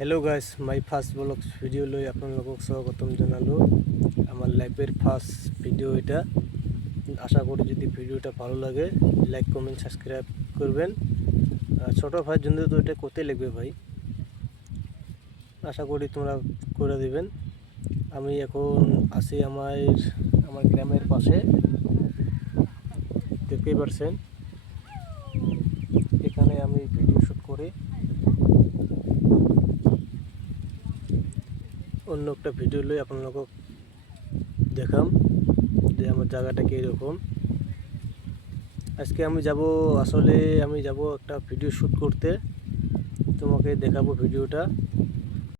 hello guys my first blog video লৈ আপোনালোকক স্বাগতম জনালো আমার লাইফের ফার্স্ট ভিডিও এটা আশা করি যদি ভিডিওটা ভালো লাগে লাইক কমেন্ট সাবস্ক্রাইব করবেন ছোট ভাইয়ের জন্য তো এটা করতে লাগবে ভাই আশা করি তোমরা করে দিবেন আমি এখন আছি আমার গ্রামের পাশে দেখতেই পাচ্ছেন এখানে আমি ভিডিও শুট করি অন্য একটা ভিডিও লই আপনাদের দেখাম যে আমার জায়গাটা কি রকম আজকে আমি যাব একটা ভিডিও শুট করতে তোমাকে দেখাবো ভিডিওটা